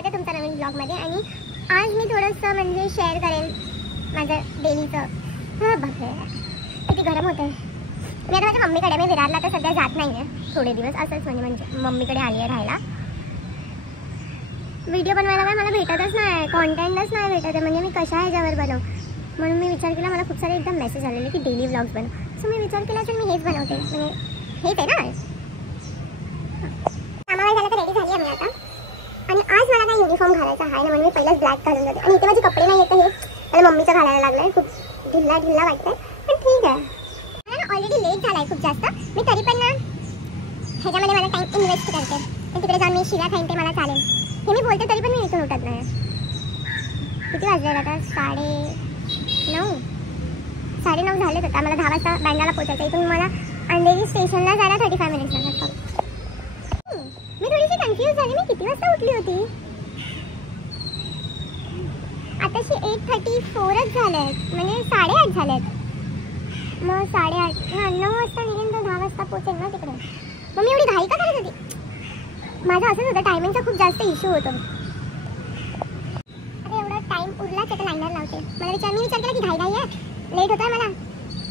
स्वागत आहे तुमचं नवीन ब्लॉगमध्ये। आणि आज मी थोडंसं म्हणजे शेअर करेल माझं डेलीचं। बापरे किती गरम होतं आहे। मी आता माझ्या मम्मीकडे, मी विरारला तर सध्या जात नाही आहे थोडे दिवस, असंच म्हणजे मम्मीकडे आली आहे राहायला। व्हिडिओ बनवायला काय मला भेटतच नाही, कॉन्टेंटच नाही भेटत आहे, म्हणजे मी कशा ह्याच्यावर बनव। म्हणून मी विचार केला, मला खूप सारे एकदम मेसेज आलेले की डेली व्लॉग्स बनव। सो मी विचार केला की मी हेच बनवते, म्हणजे हेच आहे ना। कामावर झालं तर रेडी झाली आहे मी आता। आणि आज मला काय युनिफॉर्म घालायचा आहे ना, म्हणून मी पहिलेच ब्लॅक घालून जाते। आणि इथे माझे कपडे नाही येत, हे मला मम्मीचं घालायला लागलं आहे। खूप ढिल्ला ढिल्ला वाटतंय, पण ठीक आहे। मला ऑलरेडी लेट झाला आहे खूप जास्त, मी तरी पण ना ह्याच्यामध्ये माझा टाईम इन्व्हेस्ट करते। आणि तिकडे जाऊन मी शिव्या खाईन ते मला चालेल, हे मी बोलते तरी पण मी इथून उठत नाही। किती वाजले आता? 9:30 झालेत आता। मला 10 वाजता बँड्राला पोहोचायचं। इथून मला अंधेरी स्टेशनला जायला 35 मिनिट्स लागतात। मी थोडीशी कन्फ्यूज झाली, मी किती वाजता उठली होती? आताशी 8:34च झालेत, म्हणजे 8:30 झालेत। मग 8:30 9 वाजता निघेन तर 10 वाजता पोहोचेल ना तिकडे। मग मी एवढी घाई का करत होती? माझं असंच होतं, टायमिंगचा खूप जास्त इश्यू होतो। अरे एवढा टाइम उरलाच आहे, लायनर लावते। मी विचार केला की घाई आहे, लेट होत आहे मला,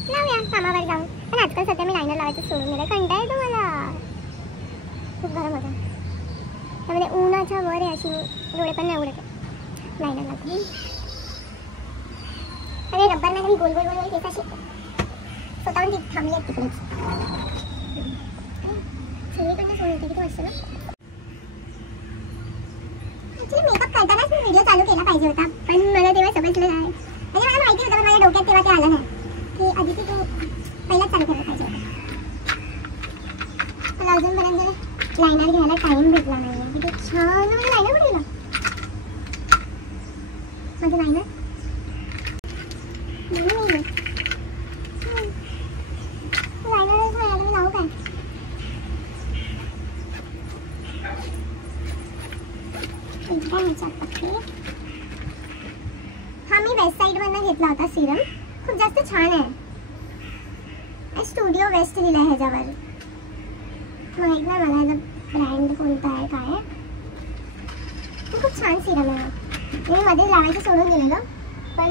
लावूया कामावर जाऊन। पण आजकाल सध्या मी लायनर लावायचं सोडून दिलं, कंटाळा येतो मला, खूप गरम होतं। त्यामध्ये उन्हाच्या वर आहे अशी, डोळे पण नाही उघडत लायनर लावते। अरे रब्बर नाही, मी गोल गोल गोल केस अशी स्वतःहून थांबली आहेत तिकडेच। सगळीकडनं सोडून येते, किती मस्त ना। ॲक्च्युली मेकअप करतानाच मी व्हिडिओ चालू केला पाहिजे होता, पण मला तेव्हा समजलं नाही। म्हणजे मला माहिती होतं, पण माझ्या डोक्यात तेव्हा ते आलं नाही की आदिती तू पहिलाच चालू करायला पाहिजे होतं। मला अजूनपर्यंत लायनर घ्यायला टाइम भेटला नाही आहे। किती छान मला लायनर पण गेला, माझं लायनर हा मी वेस्ट साइड मधनं घेतला होता सिरम, खूप जास्त छान आहे। स्टुडिओ वेस्ट लिहिलं आहे ह्याच्यावर, माहित नाही मला ह्याचा ब्रँड कोणता आहे काय आहे। खूप छान सिरम आहे। मी मध्ये लावायचं सोडून दिलेलं, पण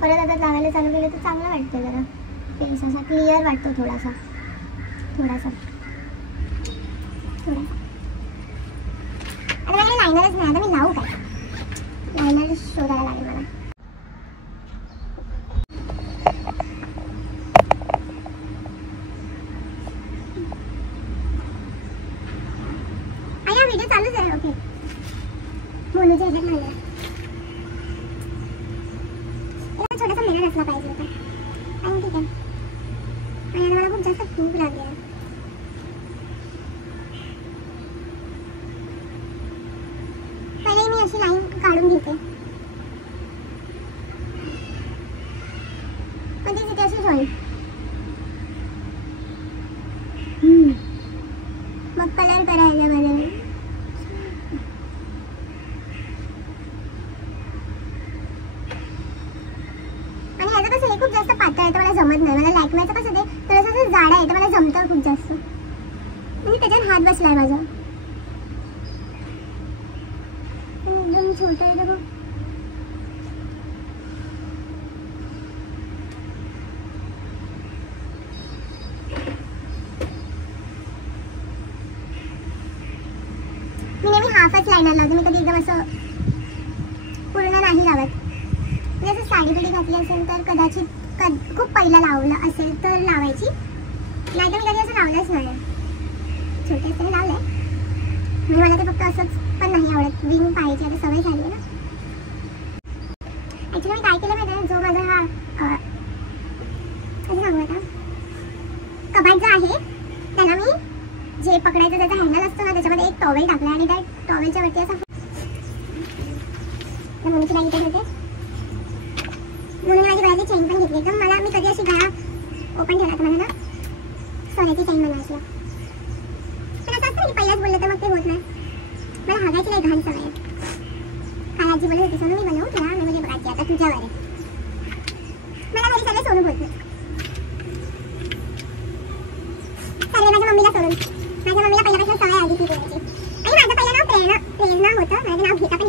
परत आता लावायला चालू केलं तर चांगलं वाटतं, जरा फेस असा क्लिअर वाटतो थोडासा थोडासा थोडासा। आता माझ्याकडे लायनरच नाही, आता मी लावू काय? लायनर शोधायला लागेल मला। व्हिडिओ चालूच आहे, ओके। मोनूच्या ह्याच्यात नाही आहे, छोटासा मिरर असला पाहिजे होता, आणि ठीक आहे। आणि मला खूप जास्त भूक लागली आहे। पहिले मी अशी लाईन काढून घेते, म्हणजे तिथे अशी होईल। मग कलर करायला मला खूप जास्त पातळ आहे तर मला जमत नाही। मला लॅक्मेचं कसं ते थोडंसं जाड आहे तर मला जमतं खूप जास्त, म्हणजे त्याच्यात हात बसलाय माझा। एकदम छोटं आहे बघ। मी नेहमी हाफच लायनर लावते, मी कधी एकदम असं पूर्ण नाही लावत। जसं साडी बिडी घातली असेल तर कदाचित खूप पहिला लावलं असेल तर लावायची, नाही तर मी कधी असं लावलंच नाही। छोटे असताना लावलंय, म्हणजे मला ते फक्त असंच पण नाही आवडत, विंग पाहायची आता सवय झाली आहे ना। ॲक्च्युली मी काय केलं माहिती आहे, जो माझा हा कसं सांगू आता, कबाट जो आहे त्याला मी जे पकडायचं त्याचा हँडल असतो ना, त्याच्यामध्ये एक टॉवेल टाकला आणि त्या टॉवेलच्या वरती असं मुलीची बाई इथे होते म्हणून माझी गळ्याची चेन पण घेतली एकदम। मला मी कधी अशी गळा ओपन ठेवला तर मला ना सोन्याची चेन बनवायची, पण असं असतं की पहिल्याच बोललं तर मग ते होत नाही। मला हागायची नाही घाण सवय, कालाची बोलत होती सोनू मी बनवू तुला, मी म्हणजे बघायची आता तुझ्यावर आहे। मला घरी सगळे सोनू बोलते, सगळे माझ्या मम्मीला सोडून। माझ्या मम्मीला पहिल्यापासून सवय आधी ती बोलायची, आणि माझं पहिलं नाव प्रेरणा होतं, माझं नाव घेता पण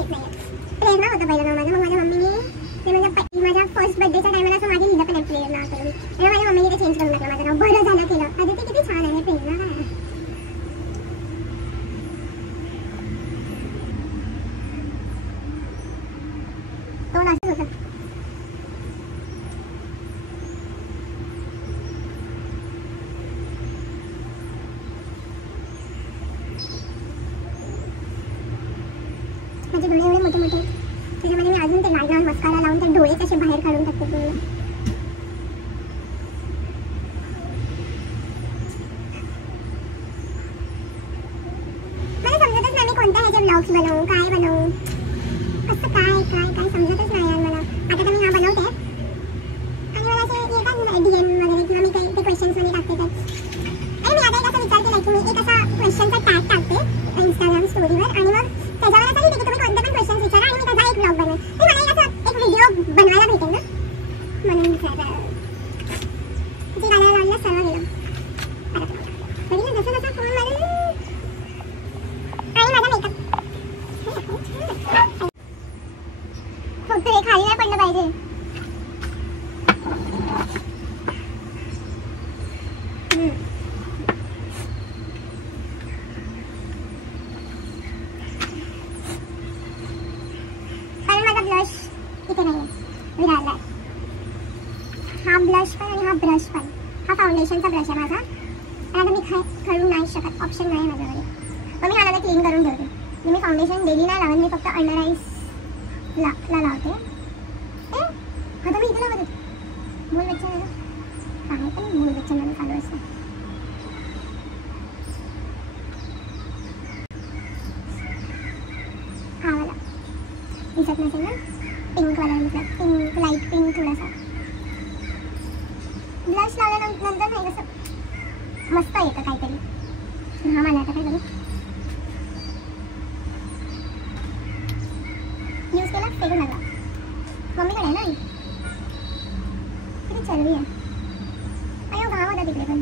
पाहून असंच होतं. माझे डोळे एवढे मोठे मोठे, त्याच्यामध्ये मी अजून ते लाईनर मस्कारा लावून ते डोळेच असे बाहेर काढून टाकते पूर्ण. मला समजतच नाही मी कोणत्या ह्याचे ब्लॉग्स बनवू, काय बनवू, कसं काय काय काय समजतच नाही यार मला. आता तर मी हा बनवते आणि मला असे येतात DM वगैरे किंवा मी काही ते क्वेश्चन्स वगैरे टाकते तर. आणि मी आता एक असा विचार केला की मी एक असा क्वेश्चनचा टॅग टाकते इंस्टाग्राम स्टोरीवर आणि मग त्याच्यावर असं लिहिते की तुम्ही कोणते पण क्वेश्चन्स विचारा आणि मी त्याचा एक ब्लॉग बनवेन. तर मला एक असं एक व्हिडिओ बनवायला भेटेल ना म्हणून विचारलं. जे गायला सर्व गेलं बघितलं जसं जसं फोन मध्ये आणि माझा मेकअप फक्त हे खाली नाही पडलं पाहिजे. कारण माझा ब्लश इथे नाही विरारला आहे. हा ब्लश पण आणि हा ब्रश पण. हा फाउंडेशनचा ब्रश आहे माझा आणि आता मी खळू नाही शकत, ऑप्शन नाही माझ्याकडे. मग मी हा क्लीन करून ठेवते. मी फाउंडेशन डेली नाही लावत, मी फक्त अंडर आईज ला लावते. आता मी इथे लावत होते मूल बच्चा काय पण मूल बच्चांमध्ये चालू असतं. हा वाला दिसत नसेल ना, पिंक वाला मतलब पिंक लाईट पिंक थोडासा. ब्लश लावल्यानंतर नाही कसं मस्त येतं काहीतरी. हा मला आता काय करू यूज केला फेकून लागला. मम्मीकडे आहे ना किती चरबी आहे. अयो घाम होता तिकडे पण.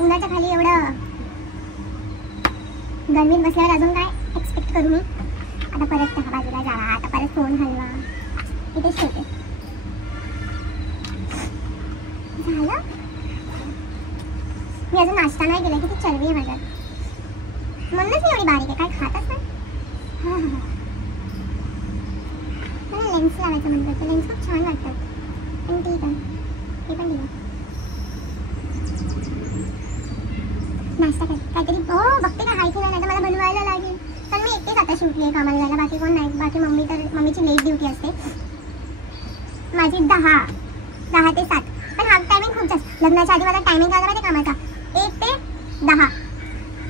उन्हाच्या खाली एवढं गरमीत बसल्यावर अजून काय एक्सपेक्ट करू मी. आता परत त्या बाजूला जावा, आता परत फोन हलवा, इथेच ठेवते. झालं. मी अजून नाश्ता नाही केला, किती चरबी आहे माझ्यात. म्हणूनच मी एवढी बारीक आहे, काय खातच नाही. हां हां मला लेन्स लावायचं म्हणत होतं. लेन्स खूप छान वाटतात पण ठीक आहे हे पण ठीक आहे. नाश्ता काहीतरी बघते का हाय की नाही तर मला बनवायला लागेल. पण मी एकटेच आता शिवली आहे कामाला जायला, बाकी कोण नाही. बाकी मम्मीची लेट ड्युटी असते माझी 10 ते 7. पण हा टायमिंग खूप जास्त. लग्नाच्या आधी माझा टायमिंग काय होता कामाचा 1 ते 10.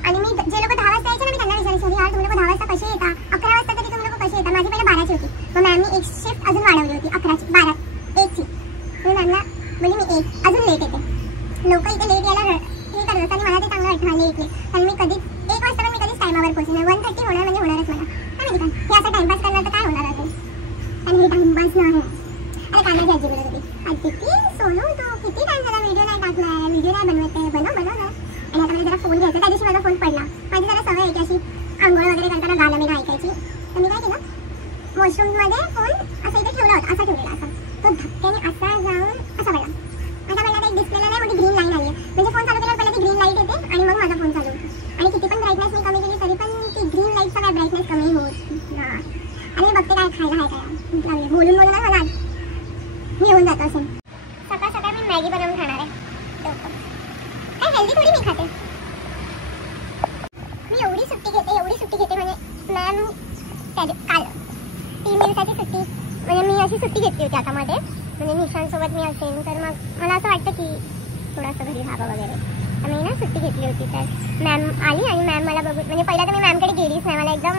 आणि मी जे लोक 10 वाजता यायचे ना मी त्यांना विचारायची सॉरी यार तुम्ही लोक 10 वाजता कसे येता, 11 वाजता तरी तुम्ही लोक कसे येता. माझी पहिले 12ची होती, मग मॅमनी एक शिफ्ट अजून वाढवली होती 11ची 12 1ची. मी मॅमला बोलली मी 1 अजून लेट येते. लोक इथे लेट यायला हे करत असतात आणि मला ते चांगलं वाटतं लेट कारण मी कधीच 1 वाजता पण मी कधीच टायमावर पोहोचले. 1:30 होणार म्हणजे होणारच मला. काय माहिती का हे असं टाइमपास करणार तर काय होणार असेल. आणि हे टाइमपास नाही आहे. अरे कानाची आजी बोलत होती आजी ती सोनू तू किती टाइम झाला व्हिडिओ नाही टाकला आहे, व्हिडिओ नाही बनवते, बनव ना. आणि आता मला जरा फोन घ्यायचा. त्या दिवशी माझा फोन पडला. माझी जरा सवय आहे की अशी आंघोळ वगैरे करताना गाणं मी ऐकायची. तर मी काय केलं वॉशरूममध्ये फोन असा इथे ठेवला होता, असा ठेवलेला असा. तो धक्क्याने असा जाऊन असा पडला. आता पहिला तर एक डिस्प्लेला नाही मोठी ग्रीन लाईन आली आहे. म्हणजे फोन चालू केल्यावर पहिला ती ग्रीन लाईट येते आणि मग माझा फोन चालू होतो. आणि किती पण ब्राईटनेस मी कमी केली तरी पण ती ग्रीन लाईटचा काय ब्राईटनेस कमी होत नाही. आणि बघते काय खायला आहे काय बोलून ना मला मी येऊन जातो असेल. सकाळ सकाळ मी मॅगी बनवून खाणार आहे. काय हेल्दी थोडी मी खाते. मी एवढी सुट्टी घेते म्हणजे मॅम काल 3 दिवसाची सुट्टी म्हणजे मी अशी सुट्टी घेतली होती आता मध्ये. म्हणजे निशांसोबत मी असेल तर मग मला असं वाटतं की थोडंसं घरी राहावं वगैरे. तर मी ना सुट्टी घेतली होती. तर मॅम आली आणि मॅम मला बघून म्हणजे पहिला तर मी मॅमकडे गेलीच नाही. मला एकदम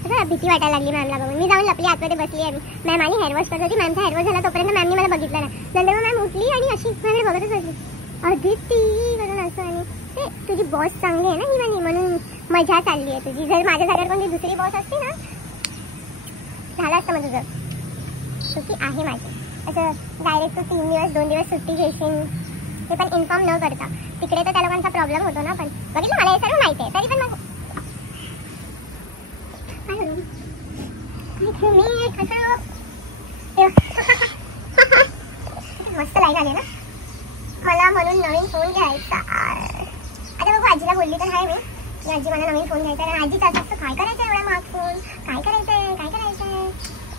असं भीती वाटायला लागली मॅमला बघून. मी जाऊन लपली आतमध्ये बसली आहे. मॅम आली हेअर वॉश करत होती. मॅमचा हेअर वॉश झाला तोपर्यंत मॅमनी मला बघितलं नाही. नंतर मग मॅम उठली आणि अशी मला बघतच होती अदिती म्हणून असं. आणि ते तुझी बॉस चांगली आहे ना ही म्हणे म्हणून मजा चालली आहे तुझी. जर माझ्या जागेवर कोणती दुसरी बॉस असते ना झालं असतं मग तुझं. सुट्टी आहे माझी असं डायरेक्ट तू 3 दिवस 2 दिवस सुट्टी घेशील ते पण इन्फॉर्म न करता. तिकडे तर त्या लोकांचा प्रॉब्लेम होतो ना. पण बघितलं मला हे सर्व माहिती आहे तरी पण मग मी कसं मस्त लाईन आली ना मला म्हणून नवीन फोन घ्यायचा. आता बघू आजीला बोलली तर आहे मी की आजी मला नवीन फोन घ्यायचा आहे. आजीचं असं असं काय करायचं एवढा महाग फोन, काय करायचंय काय करायचंय.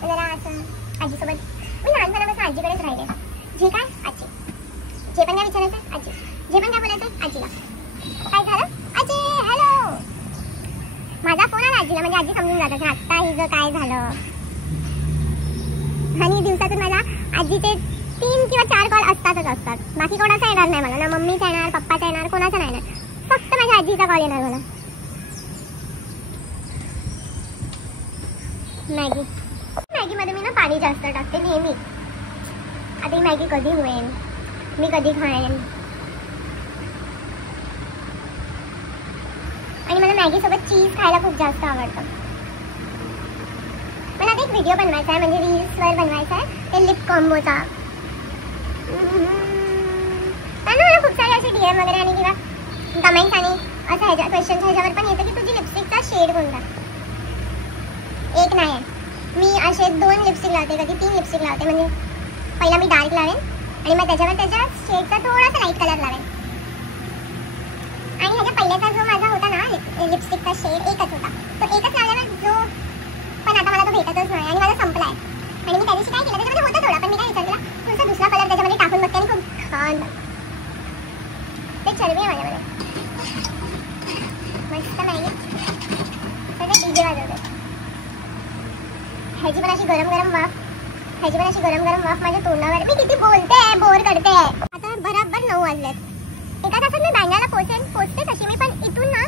जरा असं आजीसोबत मी लहानपणापासून आजीकडेच राहिले. जे काय आजी, जे पण काय विचारायचं आजी, जे पण काय बोलायचं आजीला. काय झालं आजी हॅलो, माझा फोन आला आजीला म्हणजे आजी समजून जातात आत्ता हिचं काय झालं. आणि दिवसातून मला आजीचे 3 किंवा 4 कॉल असतात. बाकी कोणाचा येणार नाही मला, ना मम्मीचा येणार, पप्पाचा येणार, कोणाचा नाही येणार. फक्त माझ्या आजीचा कॉल येणार मला. मॅगी मध्ये मी ना पाणी जास्त टाकते नेहमी. आता ही मॅगी कधी होईल, मी कधी खाईन. आणि मला मॅगी सोबत चीज खायला खूप जास्त आवडतं. मला आता एक व्हिडिओ बनवायचा आहे, म्हणजे रील्सवर बनवायचा आहे, ते लिप कॉम्बोचा. मला खूप सारे असे DM वगैरे आणि किंवा कमेंट्स आणि असं ह्याच्या क्वेश्चन्स ह्याच्यावर पण येतं की तुझी लिपस्टिकचा शेड कोणता. एक नाही आहे, मी असे 2 लिपस्टिक लावते, कधी 3 लिपस्टिक लावते. म्हणजे पहिला मी डार्क लावेन आणि मग त्याच्यावर त्याच्या शेडचा थोडासा लाईट कलर लावेन. आणि ह्याच्या पहिल्याचा जो माझा होता ना लिपस्टिकचा शेड एकच होता, तो एकच लावला जो, पण आता मला तो भेटतच नाही आणि माझा संपलाय. आणि मी त्या दिवशी काय केलं, त्याच्यामध्ये होता थोडा, पण मी काय विचार केला तुमचा दुसरा कलर त्याच्यामध्ये टाकून बघते आणि खूप छान ते चरबी आहे माझ्यामध्ये. मस्त मॅगी सगळं डीजे वाजवते. ह्याची पण अशी गरम गरम वाफ माझ्या तोंडावर. मी किती बोलते, बोर करते. आता बराबर 9 वाजलेत. एका तासात मी बँगाला पोचते तशी मी, पण इथून ना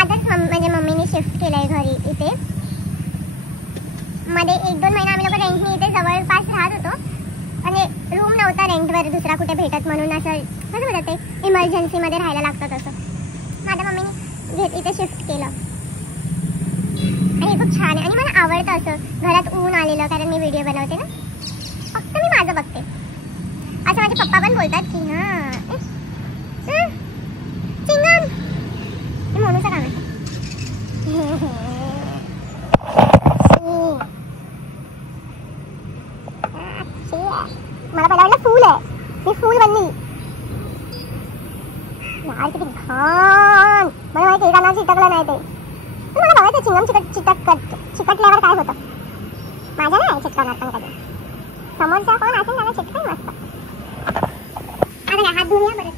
आताच म्हणजे मम्मीने शिफ्ट केलंय घरी इथे. मध्ये 1-2 महिना आम्ही लोक रेंटनी इथे जवळपास राहत होतो. म्हणजे रूम नव्हता रेंटवर दुसरा कुठे भेटत, म्हणून असं कसं बोलत ते इमर्जन्सीमध्ये राहायला लागतं तसं. माझ्या मम्मीने इथे शिफ्ट केलं आणि खूप छान आहे. आणि मला आवडतं असं घरात ऊन आलेलं, कारण मी व्हिडिओ बनवते ना, फक्त मी माझं बघते. असं माझे पप्पा पण बोलतात की हां चिंगम हे मोनूचं काम आहे. मला पहिला वाटलं फूल आहे, मी फूल बनली यार. किती घाण, मला माहिती एकाना चिटकलं नाही ते. मला बघायचं चिंगम चिकटल्यावर काय होतं. माझ्या नाही चिटकवणार, पण कधी समोरचा कोण असेल त्याला चिटकाय मस्त. आता काय हात धुऊया बरं.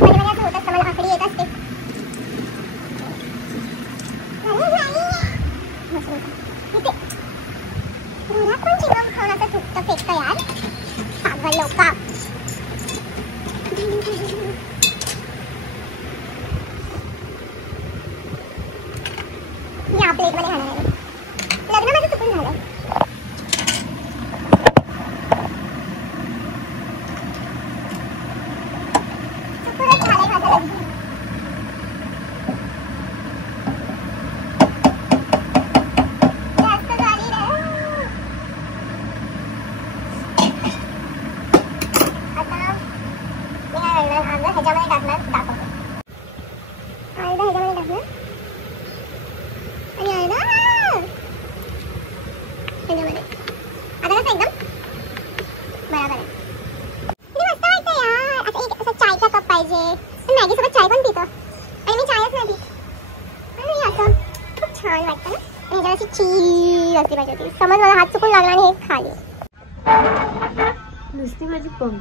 मध्ये असं होत असतं, मला आकडी येत असते. इथे घरात पण चिंगम खाऊन असं थुकतं फेकतं यार, पागल लोका. या प्लेटमध्ये खाणार आहे. लग्न माझं चुकून झालं. चुकूनच झालंय माझं लग्न. जास्त झाली रे. आता मी काय करणार, अर्धा ह्याच्यामध्ये टाकणार, दाखवते. अर्धा ह्याच्यामध्ये टाकणार आणि अर्धा ह्याच्यामध्ये. आता कसं एकदम बरोबर आहे. किती मस्त वाटतं यार. असं एक असं चायचा कप पाहिजे. मॅगी सोबत चाय पण पितो आणि मी चायच नाही पीत. आणि असं खूप छान वाटतं ना. आणि ह्याच्यावर अशी चीज असली पाहिजे होती. समज मला हात चुकून लागला आणि हे खाली नुसती माझी बघ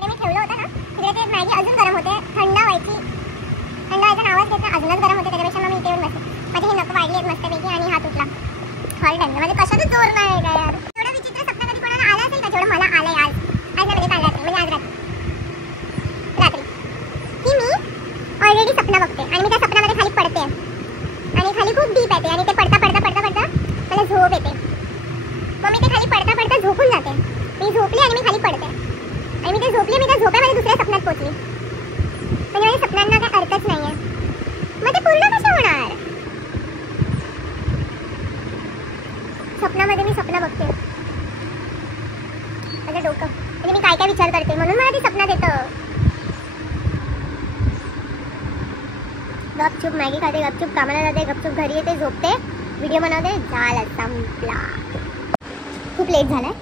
मी ठेवलं होतं ना तिकडे, ते मॅगी अजून गरम होते. थंड व्हायचं नावच घेतलं, अजूनच गरम होते. त्याच्यापेक्षा मग मी इथे येऊन बसते. माझी ही नखं वाढली आहेत मस्तपैकी आणि हात उठला. हॉल टाइम म्हणजे कशातच जोर नाही का यार. एवढं विचित्र स्वप्न कधी कोणाला आलं असेल का जेवढं मला आलंय आज. आज म्हणजे काल रात्री, म्हणजे आज रात्री की मी ऑलरेडी स्वप्न बघते आणि मी त्या स्वप्नामध्ये खाली पडते आणि खाली खूप डीप येते आणि ते पडता मला झोप येते. मग मी ते खाली पडता झोपून जाते. मी झोपली आणि मी खाली पडते आणि मी ते झोपली, मी त्या झोप्यामध्ये दुसऱ्या स्वप्नात पोचली. म्हणजे माझ्या स्वप्नांना काही अर्थच नाहीये. मग ते पूर्ण कसं होणार. स्वप्नामध्ये मी स्वप्न बघते. माझं डोकं म्हणजे मी काय विचार करते म्हणून मला ती स्वप्नात येतं. गपचूप मॅगी खाते, गपचूप कामाला जाते, गपचूप घरी येते, झोपते, व्हिडिओ बनवते, झालं संपला. खूप लेट झालाय.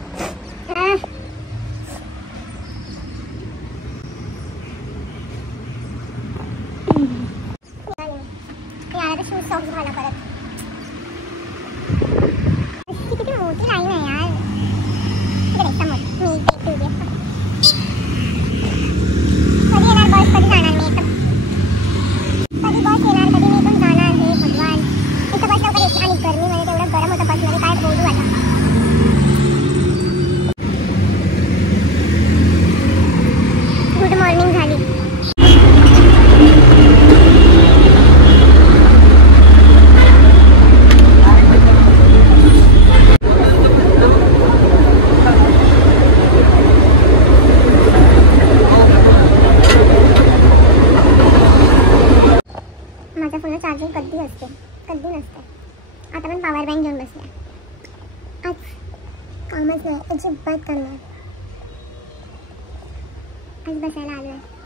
सॉक्स घाला परत. किती मोठी लाईन आहे यार. इकडे समोर मी इथे उभी आहे. कधी येणार बस, कधी जाणार मी इथं, कधी बस येणार, कधी मी इथून जाणार. हे भगवान, इथं बस लवकर येते. आणि गरमीमध्ये तेवढं गरम होतं बसमध्ये, काय बोलू आता. गुड मॉर्निंग झाली. माझा फोन चार्जिंग कधी असते, कधी नसते. आता पण पॉवर बँक घेऊन बसले. आज कामच नाही, अजिबात काम नाही. आज बसायला आलो आहे.